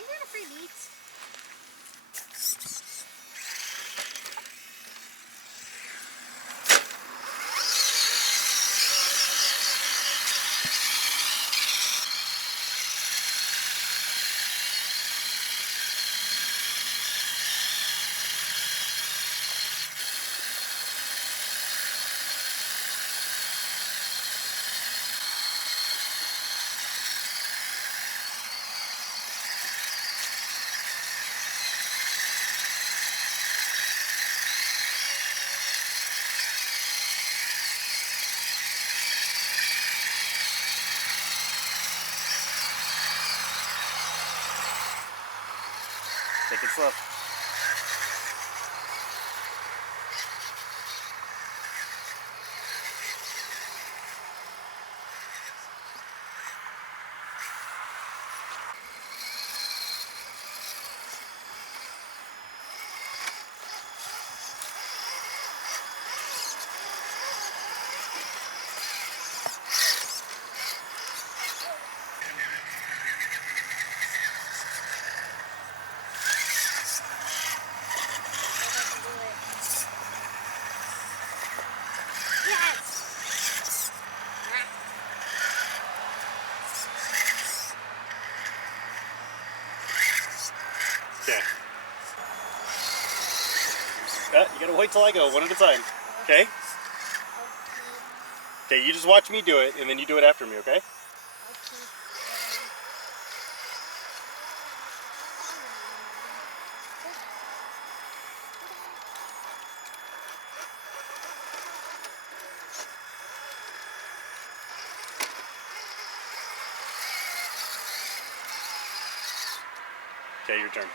I get a free meat? Take it slow. Okay. You gotta wait till I go, one at a time. Okay? Okay, you just watch me do it, and then you do it after me, okay? Okay, your turn.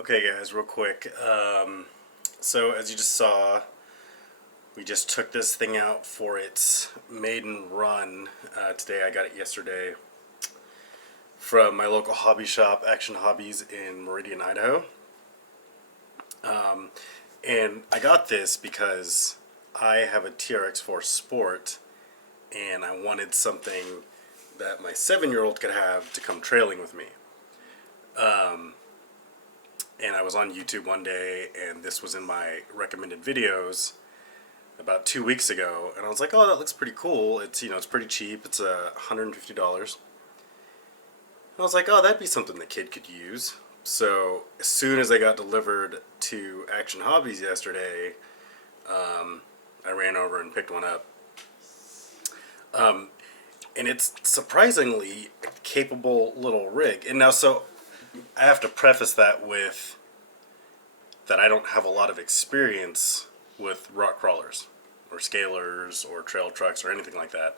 Okay guys, real quick, so as you just saw, we just took this thing out for its maiden run today. I got it yesterday from my local hobby shop, Action Hobbies in Meridian, Idaho. And I got this because I have a TRX4 Sport and I wanted something that my 7-year-old could have to come trailing with me. And I was on YouTube one day and this was in my recommended videos about 2 weeks ago, and I was like, oh, that looks pretty cool. It's, you know, it's pretty cheap. It's $150. I was like, oh, that'd be something the kid could use. So as soon as I got delivered to Action Hobbies yesterday, I ran over and picked one up. and it's surprisingly a capable little rig. And now, so I have to preface that with that I don't have a lot of experience with rock crawlers or scalers or trail trucks or anything like that.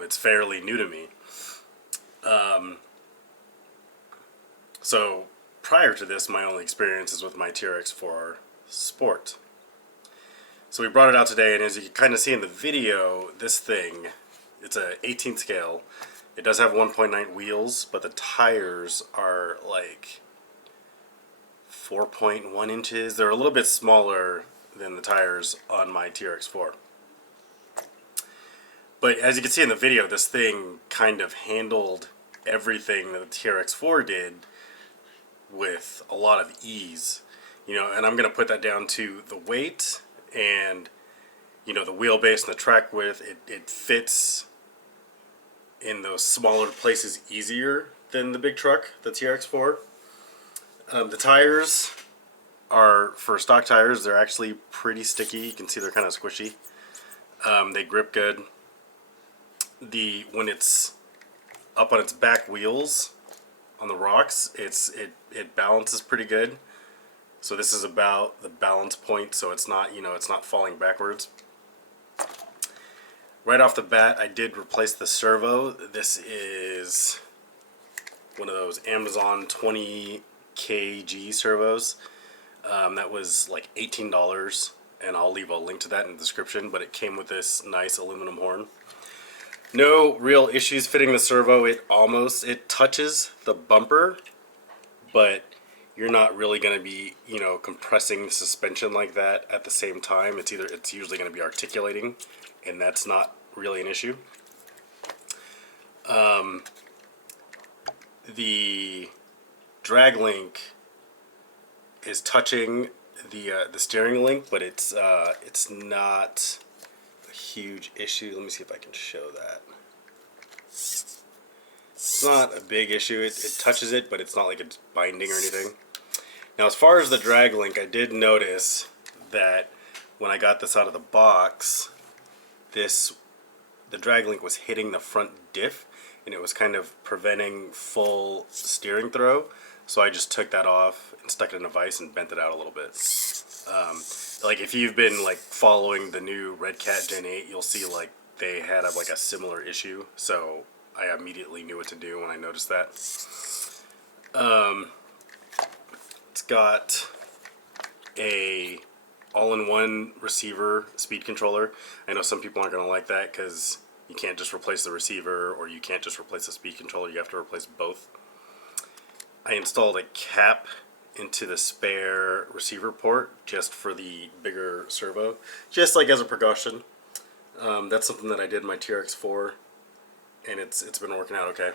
It's fairly new to me. So prior to this, my only experience is with my TRX 4 Sport. So we brought it out today, and as you can kind of see in the video, this thing, it's a 18 scale. It does have 1.9 wheels, but the tires are like 4.1 inches. They're a little bit smaller than the tires on my TRX 4. But as you can see in the video, this thing kind of handled everything that the TRX 4 did with a lot of ease. You know, and I'm going to put that down to the weight and, you know, the wheelbase and the track width. It fits in those smaller places easier than the big truck, the TRX 4. The tires are, for stock tires, they're actually pretty sticky. You can see they're kind of squishy. They grip good. When it's up on its back wheels on the rocks, it balances pretty good. So this is about the balance point, so it's not, you know, it's not falling backwards. Right off the bat, I did replace the servo. This is one of those Amazon 20 kg servos. That was like $18, and I'll leave a link to that in the description, but it came with this nice aluminum horn. No real issues fitting the servo. It touches the bumper, but you're not really going to be, you know, compressing the suspension like that at the same time. It's usually going to be articulating, and that's not really an issue. The drag link is touching the steering link, but it's not a huge issue. Let me see if I can show that. It's not a big issue. It touches it, but it's not like it's binding or anything. Now, as far as the drag link, I did notice that when I got this out of the box, the drag link was hitting the front diff, and it was kind of preventing full steering throw. So I just took that off and stuck it in a vise and bent it out a little bit. Like if you've been like following the new Red Cat Gen 8, you'll see like they had like a similar issue. So I immediately knew what to do when I noticed that. It's got a all-in-one receiver speed controller. I know some people aren't going to like that because you can't just replace the receiver, or you can't just replace the speed controller. You have to replace both. I installed a cap into the spare receiver port just for the bigger servo, just like as a precaution. That's something that I did in my TRX 4, and it's been working out okay.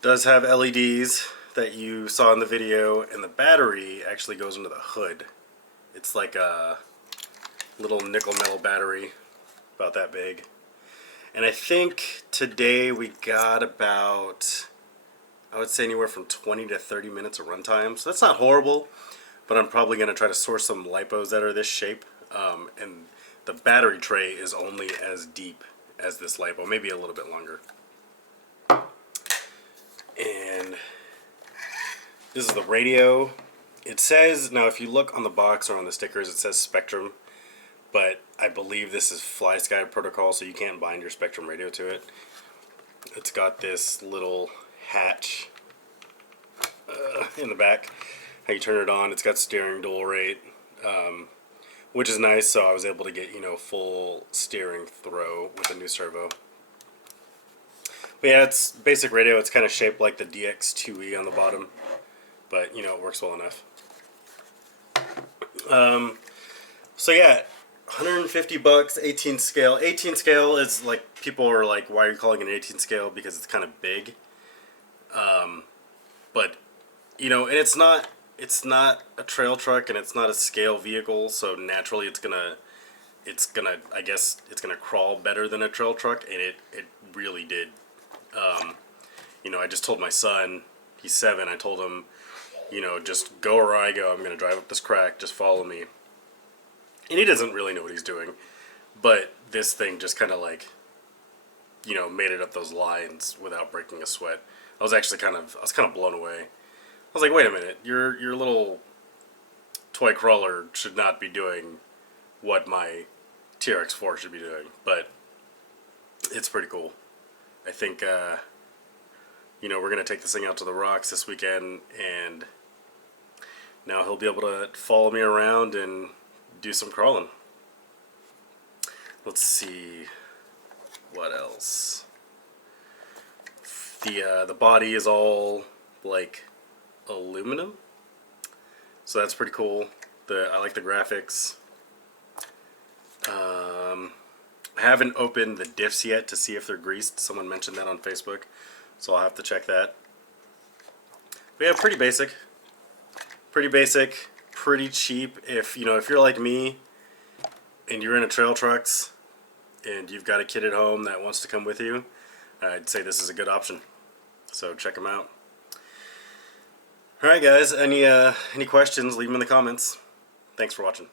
Does have LEDs that you saw in the video, and the battery actually goes into the hood. It's like a little nickel metal battery, about that big. And I think today we got about, I would say anywhere from 20 to 30 minutes of runtime. So that's not horrible, but I'm probably going to try to source some lipos that are this shape. And the battery tray is only as deep as this lipo, maybe a little bit longer. And this is the radio. It says, now if you look on the box or on the stickers, it says Spectrum, but I believe this is FlySky protocol, so you can't bind your Spectrum radio to it. It's got this little hatch in the back. How you turn it on. It's got steering dual rate, which is nice, so I was able to get, you know, full steering throw with the new servo. But yeah, it's basic radio. It's kind of shaped like the DX2E on the bottom, but you know, it works well enough. So yeah, 150 bucks, 18 scale. 18 scale is like, people are like, why are you calling it an 18 scale? Because it's kind of big. But you know, and it's not a trail truck, and it's not a scale vehicle, so naturally it's gonna I guess it's gonna crawl better than a trail truck, and it really did. You know, I just told my son, he's 7, I told him, you know, just go where I go, I'm going to drive up this crack, just follow me. And he doesn't really know what he's doing, but this thing just kind of like you know, made it up those lines without breaking a sweat. I was actually kind of blown away. I was like, wait a minute, your little toy crawler should not be doing what my TRX-4 should be doing, but it's pretty cool. I think, you know, we're going to take this thing out to the rocks this weekend, and now he'll be able to follow me around and do some crawling. Let's see what else. The body is all like aluminum, so that's pretty cool. I like the graphics. I haven't opened the diffs yet to see if they're greased. Someone mentioned that on Facebook, so I'll have to check that. But yeah, pretty basic, pretty cheap. If you're like me and you're into trail trucks and you've got a kid at home that wants to come with you, I'd say this is a good option. So check them out. All right, guys. Any questions? Leave them in the comments. Thanks for watching.